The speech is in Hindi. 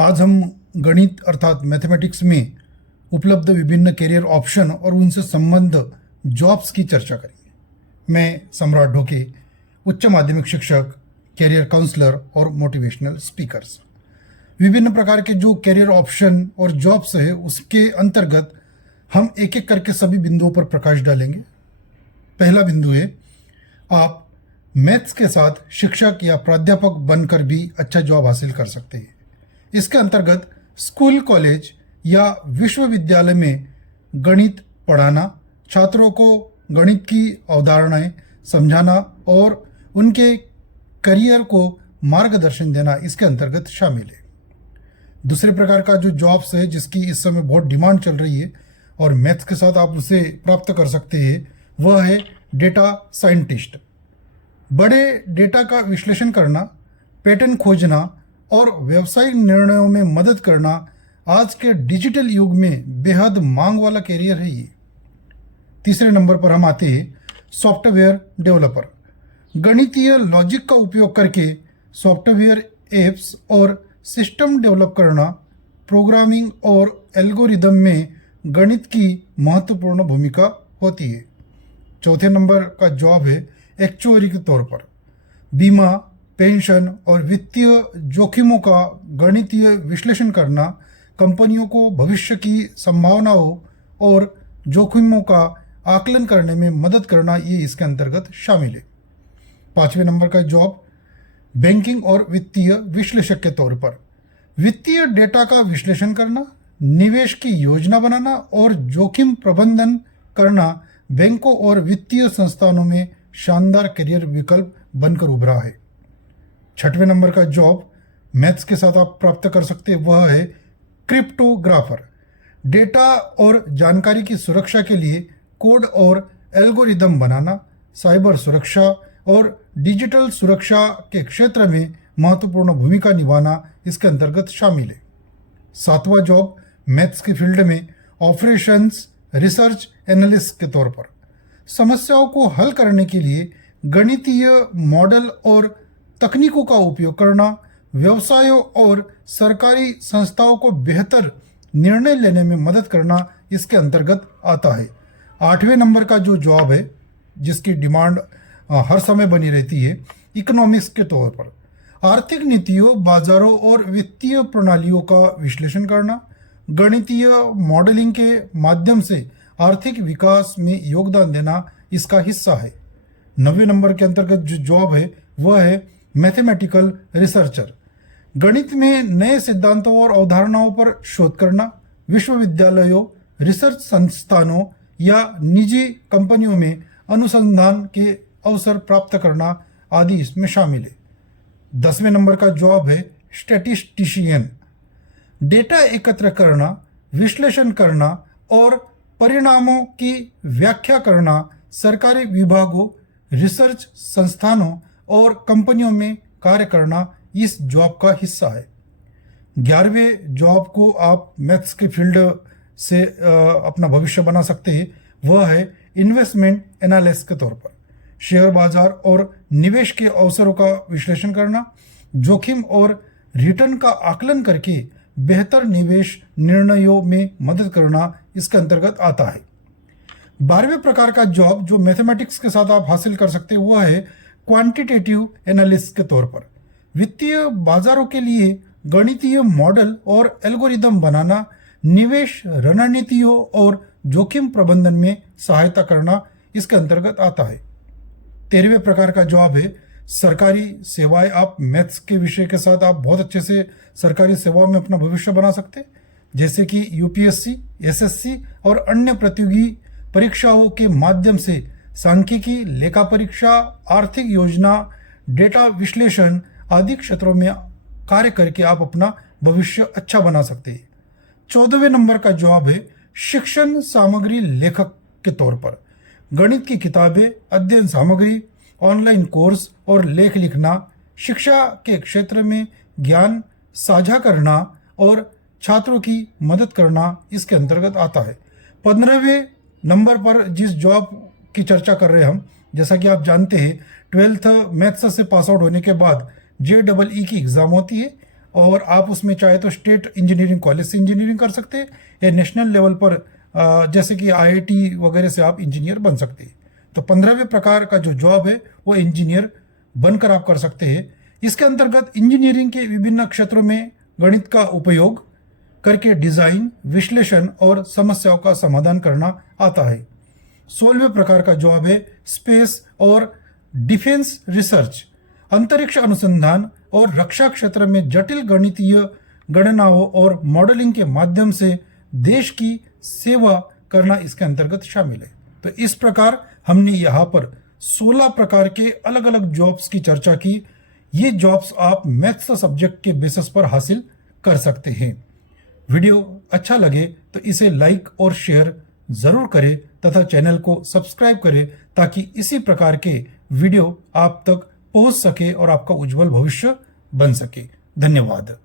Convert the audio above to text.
आज हम गणित अर्थात मैथमेटिक्स में उपलब्ध विभिन्न करियर ऑप्शन और उनसे संबंध जॉब्स की चर्चा करेंगे। मैं सम्राट ढोके, उच्च माध्यमिक शिक्षक, करियर काउंसलर और मोटिवेशनल स्पीकर्स। विभिन्न प्रकार के जो करियर ऑप्शन और जॉब्स है उसके अंतर्गत हम एक एक करके सभी बिंदुओं पर प्रकाश डालेंगे। पहला बिंदु है, आप मैथ्स के साथ शिक्षक या प्राध्यापक बनकर भी अच्छा जॉब हासिल कर सकते हैं। इसके अंतर्गत स्कूल, कॉलेज या विश्वविद्यालय में गणित पढ़ाना, छात्रों को गणित की अवधारणाएं समझाना और उनके करियर को मार्गदर्शन देना इसके अंतर्गत शामिल है। दूसरे प्रकार का जो जॉब्स है जिसकी इस समय बहुत डिमांड चल रही है और मैथ्स के साथ आप उसे प्राप्त कर सकते हैं, वह है डेटा साइंटिस्ट। बड़े डेटा का विश्लेषण करना, पैटर्न खोजना और व्यावसायिक निर्णयों में मदद करना आज के डिजिटल युग में बेहद मांग वाला करियर है ये। तीसरे नंबर पर हम आते हैं सॉफ्टवेयर डेवलपर। गणितीय लॉजिक का उपयोग करके सॉफ्टवेयर एप्स और सिस्टम डेवलप करना, प्रोग्रामिंग और एल्गोरिदम में गणित की महत्वपूर्ण भूमिका होती है। चौथे नंबर का जॉब है एक्चुअरी के तौर पर। बीमा, पेंशन और वित्तीय जोखिमों का गणितीय विश्लेषण करना, कंपनियों को भविष्य की संभावनाओं और जोखिमों का आकलन करने में मदद करना, ये इसके अंतर्गत शामिल है। पांचवें नंबर का जॉब बैंकिंग और वित्तीय विश्लेषक के तौर पर। वित्तीय डेटा का विश्लेषण करना, निवेश की योजना बनाना और जोखिम प्रबंधन करना बैंकों और वित्तीय संस्थानों में शानदार करियर विकल्प बनकर उभरा है। छठवें नंबर का जॉब मैथ्स के साथ आप प्राप्त कर सकते हैं, वह है क्रिप्टोग्राफर। डेटा और जानकारी की सुरक्षा के लिए कोड और एल्गोरिदम बनाना, साइबर सुरक्षा और डिजिटल सुरक्षा के क्षेत्र में महत्वपूर्ण भूमिका निभाना इसके अंतर्गत शामिल है। सातवां जॉब मैथ्स की फील्ड में ऑपरेशंस रिसर्च एनालिस्ट के तौर पर। समस्याओं को हल करने के लिए गणितीय मॉडल और तकनीकों का उपयोग करना, व्यवसायों और सरकारी संस्थाओं को बेहतर निर्णय लेने में मदद करना इसके अंतर्गत आता है। आठवें नंबर का जो जॉब है जिसकी डिमांड हर समय बनी रहती है, इकोनॉमिक्स के तौर पर। आर्थिक नीतियों, बाजारों और वित्तीय प्रणालियों का विश्लेषण करना, गणितीय मॉडलिंग के माध्यम से आर्थिक विकास में योगदान देना इसका हिस्सा है। 90 नंबर के अंतर्गत जो जॉब है वह है मैथमेटिकल रिसर्चर। गणित में नए सिद्धांतों और अवधारणाओं पर शोध करना, विश्वविद्यालयों, रिसर्च संस्थानों या निजी कंपनियों में अनुसंधान के अवसर प्राप्त करना आदि इसमें शामिल है। 10वें नंबर का जॉब है स्टैटिस्टिशियन। डेटा एकत्र करना, विश्लेषण करना और परिणामों की व्याख्या करना सरकारी विभागों, रिसर्च संस्थानों और कंपनियों में कार्य करना इस जॉब का हिस्सा है। 11वें जॉब को आप मैथ्स के फील्ड से अपना भविष्य बना सकते हैं, वह है इन्वेस्टमेंट एनालिस्ट के तौर पर। शेयर बाजार और निवेश के अवसरों का विश्लेषण करना, जोखिम और रिटर्न का आकलन करके बेहतर निवेश निर्णयों में मदद करना इसके अंतर्गत आता है। 12वें प्रकार का जॉब जो मैथमेटिक्स के साथ आप हासिल कर सकते हैं वह है क्वांटिटेटिव एनालिस्ट के तौर पर। वित्तीय बाजारों के लिए गणितीय मॉडल और एल्गोरिदम बनाना, निवेश रणनीतियों और जोखिम प्रबंधन में सहायता करना इसके अंतर्गत आता है। 13वें प्रकार का जॉब है सरकारी सेवाएं। आप मैथ्स के विषय के साथ आप बहुत अच्छे से सरकारी सेवाओं में अपना भविष्य बना सकते हैं, जैसे कि यूपीएससी, एसएससी और अन्य प्रतियोगी परीक्षाओं के माध्यम से सांख्यिकी, लेखा परीक्षा, आर्थिक योजना, डेटा विश्लेषण आदि क्षेत्रों में कार्य करके आप अपना भविष्य अच्छा बना सकते हैं। 14वें नंबर का जॉब है शिक्षण सामग्री लेखक के तौर पर। गणित की किताबें, अध्ययन सामग्री, ऑनलाइन कोर्स और लेख लिखना, शिक्षा के क्षेत्र में ज्ञान साझा करना और छात्रों की मदद करना इसके अंतर्गत आता है। 15वें नंबर पर जिस जॉब की चर्चा कर रहे हैं हम, जैसा कि आप जानते हैं 12th मैथ्स से पास आउट होने के बाद JEE की एग्ज़ाम होती है और आप उसमें चाहे तो स्टेट इंजीनियरिंग कॉलेज से इंजीनियरिंग कर सकते हैं या नेशनल लेवल पर जैसे कि आईआईटी वगैरह से आप इंजीनियर बन सकते हैं। तो 15वें प्रकार का जो जॉब है वो इंजीनियर बनकर आप कर सकते हैं। इसके अंतर्गत इंजीनियरिंग के विभिन्न क्षेत्रों में गणित का उपयोग करके डिजाइन, विश्लेषण और समस्याओं का समाधान करना आता है। 16वें प्रकार का जॉब है स्पेस और डिफेंस रिसर्च। अंतरिक्ष अनुसंधान और रक्षा क्षेत्र में जटिल गणितीय गणनाओं और मॉडलिंग के माध्यम से देश की सेवा करना इसके अंतर्गत शामिल है। तो इस प्रकार हमने यहाँ पर 16 प्रकार के अलग अलग जॉब्स की चर्चा की। ये जॉब्स आप मैथ्स सब्जेक्ट के बेसिस पर हासिल कर सकते हैं। वीडियो अच्छा लगे तो इसे लाइक और शेयर जरूर करें तथा चैनल को सब्सक्राइब करें ताकि इसी प्रकार के वीडियो आप तक पहुंच सके और आपका उज्जवल भविष्य बन सके। धन्यवाद।